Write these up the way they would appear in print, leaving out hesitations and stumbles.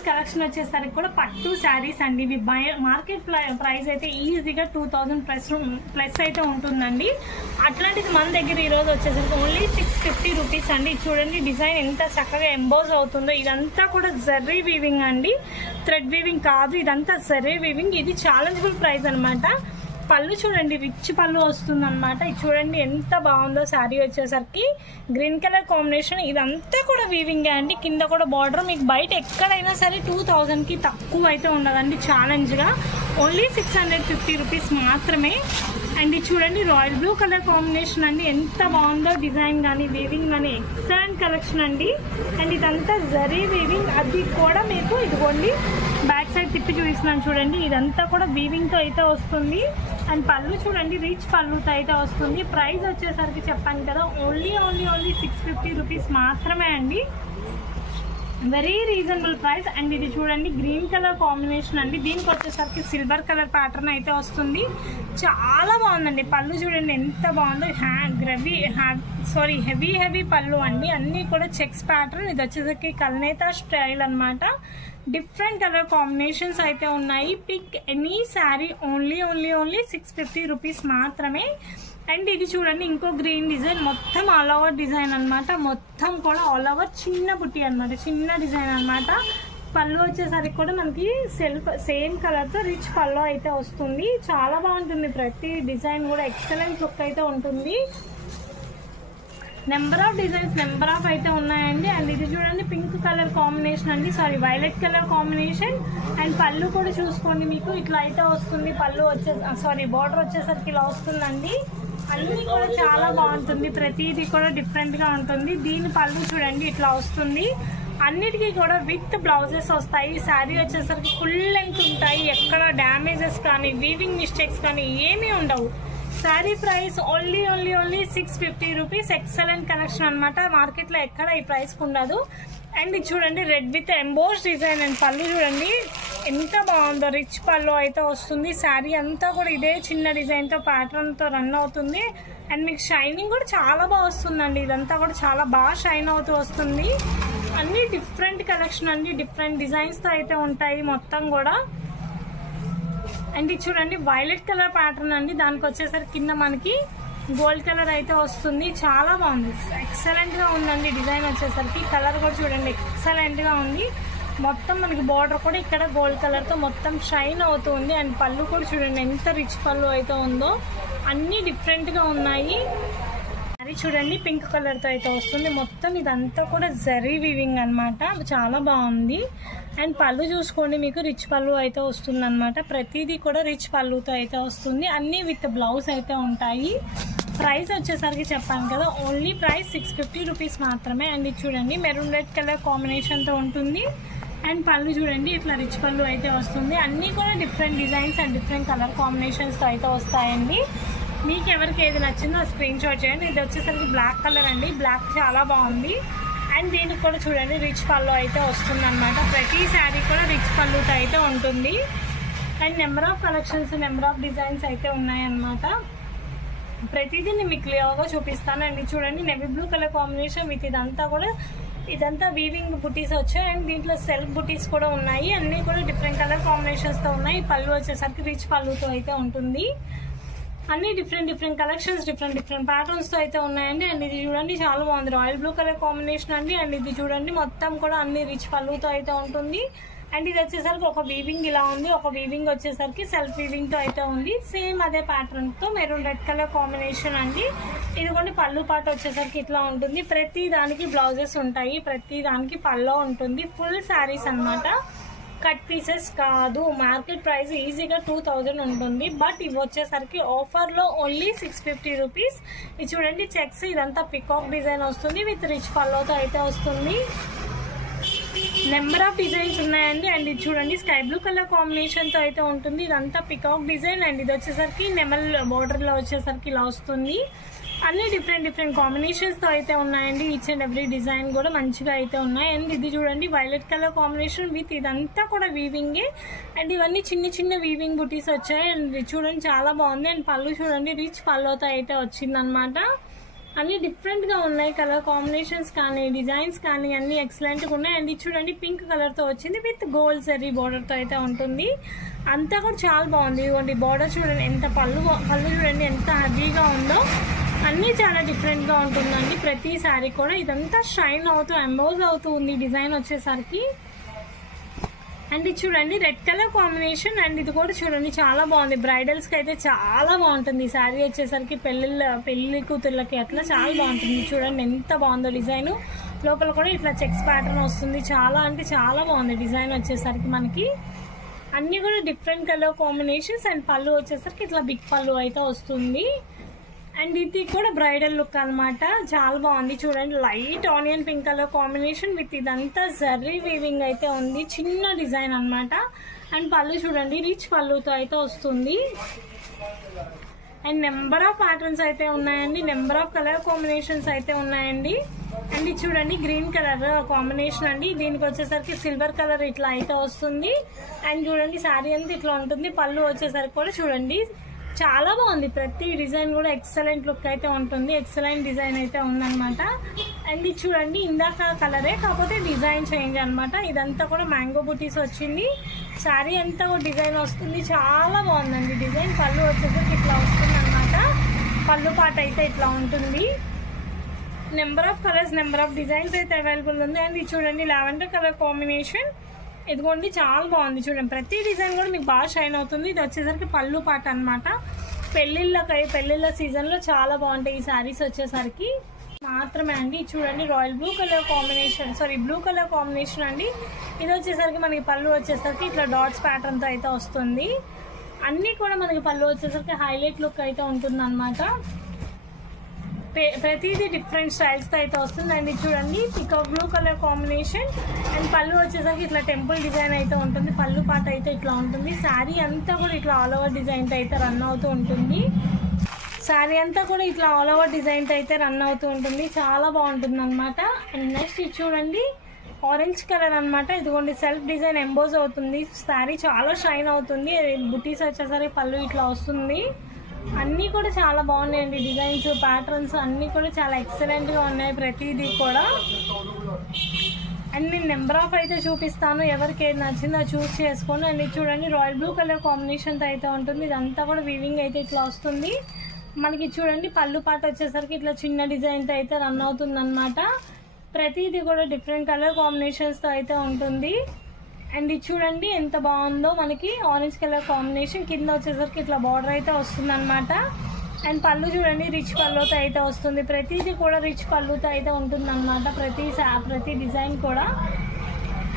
Latest collection వచ్చేసరికి కూడా పట్టు శారీస్ అండి. ఇవి మార్కెట్ ప్రైస్ అయితే ఈజీగా 2000 ప్లస్ అయితే ఉంటుందండి. అట్లాంటిది మన దగ్గర ఈరోజు వచ్చేసరికి ఓన్లీ 650 రూపీస్ అండి. చూడండి డిజైన్ ఎంత చక్కగా ఎంబోజ్ అవుతుందో. ఇదంతా కూడా జర్రీ వీవింగ్ అండి, థ్రెడ్ వీవింగ్ కాదు, ఇదంతా జర్రీ వీవింగ్. ఇది ఛాలెంజబుల్ ప్రైస్ అనమాట. పళ్ళు చూడండి రిచ్ పళ్ళు వస్తుంది అనమాట. ఇది చూడండి ఎంత బాగుందో. శారీ వచ్చేసరికి గ్రీన్ కలర్ కాంబినేషన్. ఇదంతా కూడా వీవింగ్ అండి. కింద కూడా బార్డర్. మీకు బయట ఎక్కడైనా సరే 2000కి తక్కువ అయితే ఉండదండి. ఛాలెంజ్గా ఓన్లీ 650 రూపీస్ మాత్రమే. అండ్ ఇది చూడండి రాయల్ బ్లూ కలర్ కాంబినేషన్ అండి. ఎంత బాగుందో డిజైన్ కానీ వీవింగ్ కానీ ఎక్సలెంట్ కలెక్షన్ అండి. అండ్ ఇదంతా జరీ వీవింగ్. అది కూడా మీకు ఇదిగోండి బ్యాక్ సైడ్ తిప్పి చూపిస్తున్నాను చూడండి. ఇదంతా కూడా వీవింగ్తో అయితే వస్తుంది. అండ్ పళ్ళు చూడండి రిచ్ పళ్ళుతో అయితే వస్తుంది. ప్రైస్ వచ్చేసరికి చెప్పాను కదా ఓన్లీ 650 రూపీస్ మాత్రమే అండి. Very reasonable price. అండ్ ఇది చూడండి గ్రీన్ కలర్ కాంబినేషన్ అండి. దీనికి వచ్చేసరికి సిల్వర్ కలర్ ప్యాటర్న్ అయితే వస్తుంది. చాలా బాగుందండి. పళ్ళు చూడండి ఎంత బాగుందో. హెవీ పళ్ళు అండి. అన్నీ కూడా చెక్స్ ప్యాటర్న్. ఇది వచ్చేసరికి కల్నేతా స్టైల్ అనమాట. డిఫరెంట్ కలర్ కాంబినేషన్స్ అయితే ఉన్నాయి. Pick any sari only 650 rupees మాత్రమే. అండ్ ఇది చూడండి ఇంకో గ్రీన్ డిజైన్. మొత్తం ఆల్ ఓవర్ డిజైన్ అనమాట. మొత్తం కూడా ఆల్ ఓవర్ చిన్న బుట్టి అనమాట, చిన్న డిజైన్ అనమాట. పళ్ళు వచ్చేసరికి కూడా మనకి సేమ్ కలర్తో రిచ్ పళ్ళు అయితే వస్తుంది. చాలా బాగుంటుంది. ప్రతి డిజైన్ కూడా ఎక్సలెంట్ లుక్ అయితే ఉంటుంది. నెంబర్ ఆఫ్ డిజైన్స్ అయితే ఉన్నాయండి. అండ్ ఇది చూడండి పింక్ కలర్ కాంబినేషన్ అండి, వైలెట్ కలర్ కాంబినేషన్. అండ్ పళ్ళు కూడా చూసుకోండి మీకు ఇట్లా అయితే వస్తుంది. పళ్ళు బార్డర్ వచ్చేసరికి ఇలా వస్తుందండి. అన్నీ కూడా చాలా బాగుంటుంది. ప్రతిదీ కూడా డిఫరెంట్ గా ఉంటుంది. దీని పళ్ళు చూడండి ఇట్లా వస్తుంది. అన్నిటికీ కూడా విత్ బ్లౌజెస్ వస్తాయి. శారీ వచ్చేసరికి ఫుల్ లెంగ్త్ ఉంటాయి. ఎక్కడ డ్యామేజెస్ కానీ వీవింగ్ మిస్టేక్స్ కానీ ఏమీ ఉండవు. Sari price only 650 rupees. Excellent collection అనమాట. మార్కెట్లో ఎక్కడ ఈ ప్రైస్ ఉండదు. అండ్ ఇది చూడండి red with emboss design. And పళ్ళు చూడండి ఎంత బాగుందో. రిచ్ పళ్ళు అయితే వస్తుంది. శారీ అంతా కూడా ఇదే చిన్న డిజైన్తో ప్యాటర్న్తో రన్ అవుతుంది. అండ్ మీకు షైనింగ్ కూడా చాలా బాగా వస్తుందండి. ఇదంతా కూడా చాలా బాగా షైన్ అవుతూ వస్తుంది. అన్ని డిఫరెంట్ కలెక్షన్ అండి. డిఫరెంట్ డిజైన్స్తో అయితే ఉంటాయి మొత్తం కూడా. అండ్ ఇది చూడండి వైలెట్ కలర్ ప్యాటర్న్ అండి. దానికి వచ్చేసరికి కింద మనకి గోల్డ్ కలర్ అయితే వస్తుంది. చాలా బాగుంది. ఎక్సలెంట్ గా ఉందండి. డిజైన్ వచ్చేసరికి కలర్ కూడా చూడండి ఎక్సలెంట్ గా ఉంది. మొత్తం మనకి బార్డర్ కూడా ఇక్కడ గోల్డ్ కలర్ తో మొత్తం షైన్ అవుతుంది. అండ్ పళ్ళు కూడా చూడండి ఎంత రిచ్ పళ్ళు అయితే ఉందో. అన్ని డిఫరెంట్ గా ఉన్నాయి. అది చూడండి పింక్ కలర్ తో అయితే వస్తుంది. మొత్తం ఇదంతా కూడా జరీ వీవింగ్ అనమాట. చాలా బాగుంది. అండ్ పళ్ళు చూసుకోండి మీకు రిచ్ పళ్ళు అయితే వస్తుంది అనమాట. ప్రతిదీ కూడా రిచ్ పళ్ళుతో అయితే వస్తుంది. అన్ని విత్ బ్లౌజ్ అయితే ఉంటాయి. ప్రైస్ వచ్చేసరికి చెప్పాను కదా ఓన్లీ ప్రైస్ 650 రూపీస్ మాత్రమే. అండ్ ఇది చూడండి మెరూన్ రెడ్ కలర్ కాంబినేషన్తో ఉంటుంది. అండ్ పళ్ళు చూడండి ఇట్లా రిచ్ పళ్ళు అయితే వస్తుంది. అన్నీ కూడా different designs and different colour కాంబినేషన్స్తో అయితే వస్తాయండి. మీకు ఎవరికి ఏది నచ్చిందో స్క్రీన్ షాట్ చేయండి. ఇది వచ్చేసరికి బ్లాక్ కలర్ అండి. బ్లాక్ చాలా బాగుంది. అండ్ దీనికి కూడా చూడండి రిచ్ పళ్ళు అయితే వస్తుంది అనమాట. ప్రతి శారీ కూడా రిచ్ పళ్ళుతో అయితే ఉంటుంది. And number of collections number of designs అయితే ఉన్నాయన్నమాట. ప్రతిదీ నేను మీకు క్లియర్గా చూపిస్తాను. అండ్ చూడండి navy blue colour combination with ఇదంతా వీవింగ్ బుటీస్ వచ్చాయి. అండ్ దీంట్లో సెల్ఫ్ బుటీస్ కూడా ఉన్నాయి. అన్నీ కూడా డిఫరెంట్ కలర్ కాంబినేషన్స్తో ఉన్నాయి. పళ్ళు వచ్చేసరికి రిచ్ పళ్ళుతో అయితే ఉంటుంది. అన్ని డిఫరెంట్ కలెక్షన్స్ డిఫరెంట్ ప్యాటర్న్స్ తో అయితే ఉన్నాయండి. అండ్ ఇది చూడండి చాలా బాగుంది. రాయల్ బ్లూ కలర్ కాంబినేషన్ అండి. అండ్ ఇది చూడండి మొత్తం కూడా అన్ని రిచ్ పళ్ళుతో అయితే ఉంటుంది. అండ్ ఇది వచ్చేసరికి ఒక వీవింగ్ ఇలా ఉంది. ఒక వీవింగ్ వచ్చేసరికి సెల్ఫ్ వీవింగ్ తో అయితే ఉంది. సేమ్ అదే ప్యాటర్న్ తో మెరూన్ రెడ్ కలర్ కాంబినేషన్ అండి. ఇదిగోండి పళ్ళు పాట వచ్చేసరికి ఇట్లా ఉంటుంది. ప్రతి దానికి బ్లౌజెస్ ఉంటాయి. ప్రతి దానికి పళ్ళు ఉంటుంది. ఫుల్ శారీస్ అన్నమాట. కట్ పీసెస్ కాదు. మార్కెట్ ప్రైస్ ఈజీగా 2000 ఉంటుంది. బట్ ఇవి వచ్చేసరికి ఆఫర్లో ఓన్లీ 650 రూపీస్. ఇది చూడండి చెక్స్. ఇదంతా పికాక్ డిజైన్ వస్తుంది విత్ రిచ్ పళ్ళుతో అయితే వస్తుంది. నెంబర్ ఆఫ్ డిజైన్స్ ఉన్నాయండి. అండ్ ఇది చూడండి స్కై బ్లూ కలర్ కాంబినేషన్తో అయితే ఉంటుంది. ఇదంతా పికాక్ డిజైన్. అండ్ ఇది వచ్చేసరికి నెమల్ బార్డర్లో వచ్చేసరికి ఇలా వస్తుంది. అన్ని డిఫరెంట్ కాంబినేషన్స్తో అయితే ఉన్నాయండి. ఈచ్ అండ్ ఎవ్రీ డిజైన్ కూడా మంచిగా అయితే ఉన్నాయి. అండ్ ఇది చూడండి వైలెట్ కలర్ కాంబినేషన్ విత్ ఇదంతా కూడా వీవింగే. అండ్ ఇవన్నీ చిన్న వీవింగ్ బుటీస్ వచ్చాయి. అండ్ చూడండి చాలా బాగుంది. అండ్ పళ్ళు చూడండి రిచ్ పళ్ళుతో అయితే వచ్చిందనమాట. అన్ని డిఫరెంట్ గా ఉన్నాయి. కలర్ కాంబినేషన్స్ కానీ డిజైన్స్ కానీ అన్ని ఎక్సలెంట్ గా ఉన్నాయి. అండ్ ఇది చూడండి పింక్ కలర్ తో వచ్చింది విత్ గోల్డ్ జరీ బోర్డర్ తో అయితే ఉంటుంది. అంతా కూడా చాలా బాగుంది. ఇదిగోండి బోర్డర్ చూడండి ఎంత పళ్ళు చూడండి ఎంత హెవీగా ఉందో. అన్నీ చాలా డిఫరెంట్ గా ఉంటుందండి ప్రతి శారీ కూడా. ఇదంతా షైన్ అవుతూ ఎంబోజ్ అవుతూ ఉంది డిజైన్ వచ్చేసరికి. అండ్ ఇది చూడండి రెడ్ కలర్ కాంబినేషన్. అండ్ ఇది కూడా చూడండి చాలా బాగుంది. బ్రైడల్స్ కి అయితే చాలా బాగుంటుంది ఈ శారీ వచ్చేసరికి. పెళ్లి కూతుర్లకి అట్లా చాలా బాగుంటుంది. చూడండి ఎంత బాగుందో డిజైన్. లోపల కూడా ఇట్లా చెక్స్ ప్యాటర్న్ వస్తుంది. చాలా అంటే చాలా బాగుంది డిజైన్ వచ్చేసరికి మనకి. అన్ని కూడా డిఫరెంట్ కలర్ కాంబినేషన్స్. అండ్ పళ్ళు వచ్చేసరికి ఇట్లా బిగ్ పళ్ళు అయితే వస్తుంది. అండ్ ఇది కూడా బ్రైడల్ లుక్ అనమాట. చాలా బాగుంది చూడండి. Light onion pink colour combination with ఇదంతా జర్రీ వీవింగ్ అయితే ఉంది. చిన్న డిజైన్ అనమాట. అండ్ పళ్ళు చూడండి రిచ్ పళ్ళుతో అయితే వస్తుంది. అండ్ నెంబర్ ఆఫ్ ప్యాటర్న్స్ అయితే ఉన్నాయండి. నెంబర్ ఆఫ్ కలర్ కాంబినేషన్స్ అయితే ఉన్నాయండి. అండ్ ఇది చూడండి గ్రీన్ కలర్ కాంబినేషన్ అండి. దీనికి వచ్చేసరికి సిల్వర్ కలర్ ఇట్లా అయితే వస్తుంది. అండ్ చూడండి శారీ అంతా ఇట్లా ఉంటుంది. పళ్ళు వచ్చేసరికి కూడా చూడండి చాలా బాగుంది. ప్రతి డిజైన్ కూడా ఎక్సలెంట్ లుక్ అయితే ఉంటుంది. ఎక్సలెంట్ డిజైన్ అయితే ఉందన్నమాట. అండ్ ఇది చూడండి ఇందాక కలరే కాకపోతే డిజైన్ చేంజ్ అనమాట. ఇదంతా కూడా మ్యాంగో బుటీస్ వచ్చింది. శారీ అంతా కూడా డిజైన్ వస్తుంది. చాలా బాగుందండి డిజైన్. పళ్ళు వచ్చేసరికి ఇట్లా వస్తుంది అనమాట. పళ్ళు పాట అయితే ఇట్లా ఉంటుంది. Number of colours number of designs అయితే అవైలబుల్ ఉంది. అండ్ ఇది చూడండి లావెండర్ కలర్ కాంబినేషన్. ఇదిగోండి చాలా బాగుంది చూడండి. ప్రతి డిజైన్ కూడా మీకు బాగా షైన్ అవుతుంది. ఇది వచ్చేసరికి పళ్ళు పాట అనమాట. పెళ్లిళ్ళ సీజన్ లో చాలా బాగుంటాయి ఈ శారీస్ వచ్చేసరికి మాత్రమే అండి. చూడండి royal blue colour combination blue colour combination అండి. ఇది వచ్చేసరికి మనకి పళ్ళు వచ్చేసరికి ఇట్లా డాట్స్ ప్యాటర్న్ తో అయితే వస్తుంది. అన్ని కూడా మనకి పళ్ళు వచ్చేసరికి హైలైట్ లుక్ అయితే ఉంటుంది అనమాట. ప్రతిదీ డిఫరెంట్ స్టైల్స్ తో అయితే వస్తుంది. అండ్ ఇది చూడండి peacock blue colour combination. And పళ్ళు వచ్చేసరికి ఇట్లా టెంపుల్ డిజైన్ అయితే ఉంటుంది. పళ్ళు పాట అయితే ఇట్లా ఉంటుంది. శారీ అంతా కూడా ఇట్లా ఆల్ ఓవర్ డిజైన్ తో అయితే రన్ అవుతూ ఉంటుంది. శారీ అంతా కూడా ఇట్లా ఆల్ ఓవర్ డిజైన్ తో అయితే రన్ అవుతూ ఉంటుంది. చాలా బాగుంటుంది అనమాట. అండ్ నెక్స్ట్ ఇది చూడండి ఆరెంజ్ కలర్ అనమాట. ఇదిగోండి సెల్ఫ్ డిజైన్ ఎంబోజ్ అవుతుంది. శారీ చాలా షైన్ అవుతుంది. బుటీస్ వచ్చేసరికి పళ్ళు ఇట్లా వస్తుంది. అన్నీ కూడా చాలా బాగున్నాయండి డిజైన్స్ ప్యాటర్న్స్ అన్నీ కూడా చాలా ఎక్సలెంట్ గా ఉన్నాయి ప్రతిదీ కూడా. అండ్ నేను నెంబర్ ఆఫ్ అయితే చూపిస్తాను. ఎవరికి ఏది నచ్చిందో చూస్ చేసుకోండి. అండ్ ఇది చూడండి రాయల్ బ్లూ కలర్ కాంబినేషన్ తో అయితే ఉంటుంది. ఇదంతా కూడా వీవింగ్ అయితే ఇట్లా వస్తుంది మనకి. చూడండి పళ్ళు పాట వచ్చేసరికి ఇట్లా చిన్న డిజైన్ తో అయితే రన్ అవుతుంది అనమాట. ప్రతిదీ కూడా డిఫరెంట్ కలర్ కాంబినేషన్స్ తో అయితే ఉంటుంది. అండ్ ఇది చూడండి ఎంత బాగుందో మనకి ఆరెంజ్ కలర్ కాంబినేషన్. కింద వచ్చేసరికి ఇట్లా బార్డర్ అయితే వస్తుంది అనమాట. అండ్ పళ్ళు చూడండి రిచ్ పళ్ళుతో అయితే వస్తుంది. ప్రతిదీ కూడా రిచ్ పళ్ళుతో అయితే ఉంటుంది అనమాట ప్రతి డిజైన్ కూడా.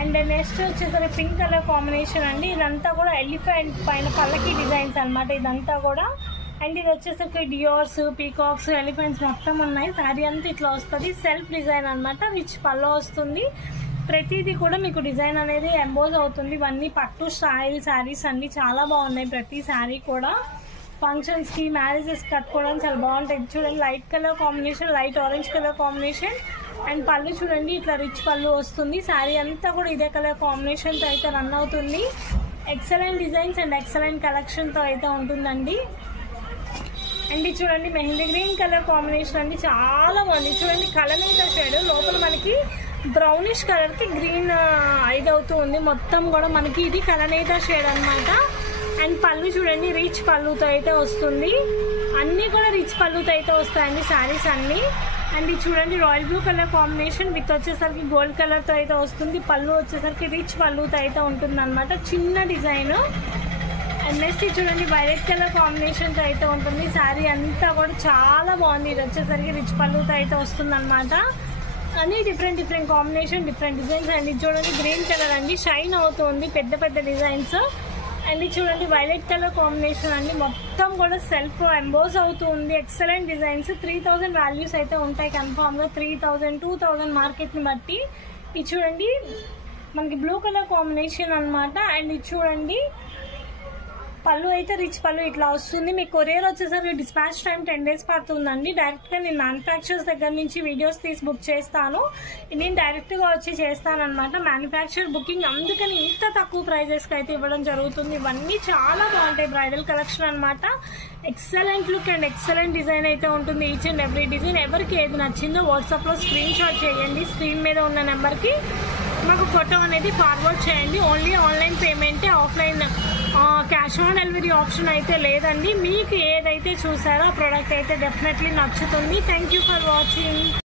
అండ్ నెక్స్ట్ వచ్చేసరికి పింక్ కలర్ కాంబినేషన్ అండి. ఇదంతా కూడా ఎలిఫెంట్ పైన పళ్ళకి డిజైన్స్ అనమాట ఇదంతా కూడా. అండ్ ఇది వచ్చేసరికి డియోర్స్ పీకాక్స్ ఎలిఫెంట్స్ మొత్తం ఉన్నాయి. శారీ అంతా ఇట్లా వస్తుంది. సెల్ఫ్ డిజైన్ అనమాట. రిచ్ పళ్ళు వస్తుంది. ప్రతిదీ కూడా మీకు డిజైన్ అనేది ఎంబోజ్ అవుతుంది. ఇవన్నీ పట్టు స్టైల్ శారీస్ అన్ని చాలా బాగున్నాయి. ప్రతి శారీ కూడా ఫంక్షన్స్ కి మ్యారేజెస్ కట్టుకోవడానికి చాలా బాగుంటాయి. చూడండి light colour combination light orange colour combination. And పళ్ళు చూడండి ఇట్లా రిచ్ పళ్ళు వస్తుంది. శారీ అంతా కూడా ఇదే కలర్ కాంబినేషన్ తో అయితే రన్ అవుతుంది. Excellent designs and excellent collection తో అయితే ఉంటుందండి. అండ్ ఇది చూడండి మెహందీ గ్రీన్ కలర్ కాంబినేషన్ అండి. చాలా బాగుంది. చూడండి కలర్ అయితే షేడ్ లోపల మనకి బ్రౌనిష్ కలర్ కి గ్రీన్ ఇది అవుతూ ఉంది. మొత్తం కూడా మనకి ఇది కలనేత షేడ్ అనమాట. అండ్ పళ్ళు చూడండి రిచ్ పళ్ళుతో అయితే వస్తుంది. అన్ని కూడా రిచ్ పళ్ళుతో అయితే వస్తాయండి శారీస్ అన్ని. అండ్ ఇది చూడండి royal blue colour combination with వచ్చేసరికి గోల్డ్ కలర్ తో అయితే వస్తుంది. పళ్ళు వచ్చేసరికి రిచ్ పళ్ళుతో అయితే ఉంటుంది అనమాట. చిన్న డిజైన్. అండ్ నెక్స్ట్ చూడండి వైలెట్ కలర్ కాంబినేషన్ తో అయితే ఉంటుంది. శారీ అంతా కూడా చాలా బాగుంది. ఇది వచ్చేసరికి రిచ్ పళ్ళుతో అయితే వస్తుంది అనమాట. అన్ని different combination different designs. And ఇది చూడండి గ్రీన్ కలర్ అండి షైన్ అవుతుంది పెద్ద డిజైన్స్. అండ్ ఇది చూడండి వైలెట్ కలర్ కాంబినేషన్ అండి. మొత్తం కూడా సెల్ఫ్ ఎంబోజ్ అవుతూ ఉంది. Excellent designs. 3000 వాల్యూస్ అయితే ఉంటాయి కన్ఫామ్ గా. 3000 2000 మార్కెట్ ని బట్టి. ఇది చూడండి మనకి బ్లూ కలర్ కాంబినేషన్ అనమాట. అండ్ ఇది చూడండి పళ్ళు అయితే రిచ్ పళ్ళు ఇట్లా వస్తుంది. మీకు కొరియర్ వచ్చేసరికి డిస్పాచ్ టైం 10 days పడుతుందండి. డైరెక్ట్గా నేను మ్యానుఫ్యాక్చర్స్ దగ్గర నుంచి వీడియోస్ తీసి బుక్ చేస్తాను. నేను డైరెక్ట్గా వచ్చి చేస్తాను అనమాట. మ్యానుఫ్యాక్చర్ బుకింగ్, అందుకని ఇంత తక్కువ ప్రైజెస్కి అయితే ఇవ్వడం జరుగుతుంది. ఇవన్నీ చాలా బాగుంటాయి బ్రైడల్ కలెక్షన్ అనమాట. Excellent look and excellent design అయితే ఉంటుంది. Each and every design. ఎవరికి ఏది నచ్చిందో వాట్సాప్లో స్క్రీన్ షాట్ చేయండి. స్క్రీన్ మీద ఉన్న నెంబర్కి మాకు ఫోటో అనేది ఫార్వర్డ్ చేయండి. ఓన్లీ ఆన్లైన్ పేమెంటే, offline cash on delivery option అయితే లేదండి. మీకు ఏదైతే చూసారో ఆ ప్రోడక్ట్ అయితే డెఫినెట్లీ నచ్చుతుంది. Thank you for watching.